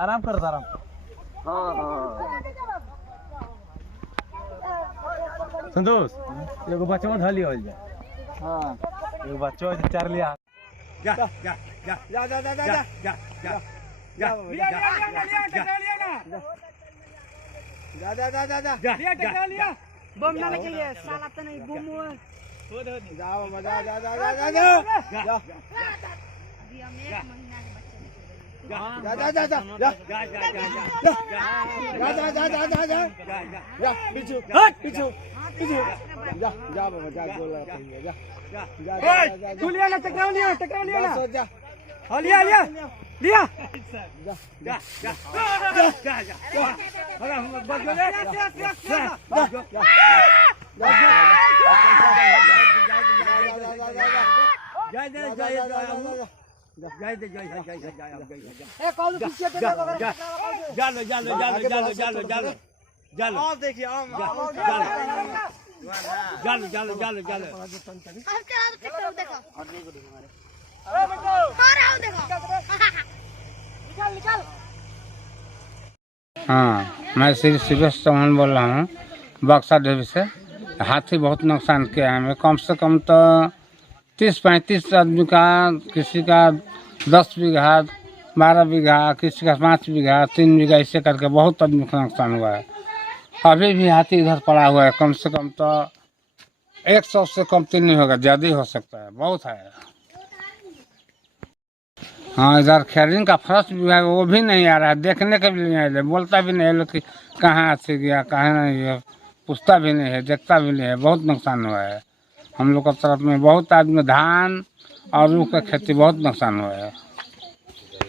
आराम कर आराम। हाँ संतोष एगो बच्चा धर लिया हाँ एगो बच्चा चार लिया जा जा जा जा जा जा जा जा जा लिया जा जा जा जा लिया टकरा लिया बम ना के लिए साला तो नहीं गुम हुआ जाओ मजा जा जा जा जा जा अभी हम 1 महीना के बच्चे जा जा जा जा जा जा जा जा जा जा जा पीछे पीछे पीछे जा जा बाबा जा गोल लगाएंगे जा जा जा तू लिया ना टकरा लिया ना जा हां लिया लिया लिया जा जा जा जा जा अरे बच गए हाँ, मैं श्री शिवेश चौहान बोल रहा हूँ बक्सा देवी से। हाथी बहुत नुकसान किया है हमें, कम से कम तो 30-35 आदमी का, किसी का 10 बीघा 12 बीघा, किसी का 5 बीघा 3 बीघा, ऐसे करके बहुत आदमी का नुकसान हुआ है। अभी भी हाथी इधर पड़ा हुआ है, कम से कम तो 100 से कम तो नहीं होगा, ज़्यादा ही हो सकता है, बहुत है। हाँ, इधर खैरिंग का फर्स्ट विभाग वो भी नहीं आ रहा है, देखने के भी नहीं आ रहा, बोलता भी नहीं है लोग कि कहाँ हाथी गया कहाँ नहीं है, पूछता भी नहीं है, देखता भी नहीं है। बहुत नुकसान हुआ है हम लोग का तरफ में, बहुत आदमी धान और रूख का खेती बहुत नुकसान हुआ है।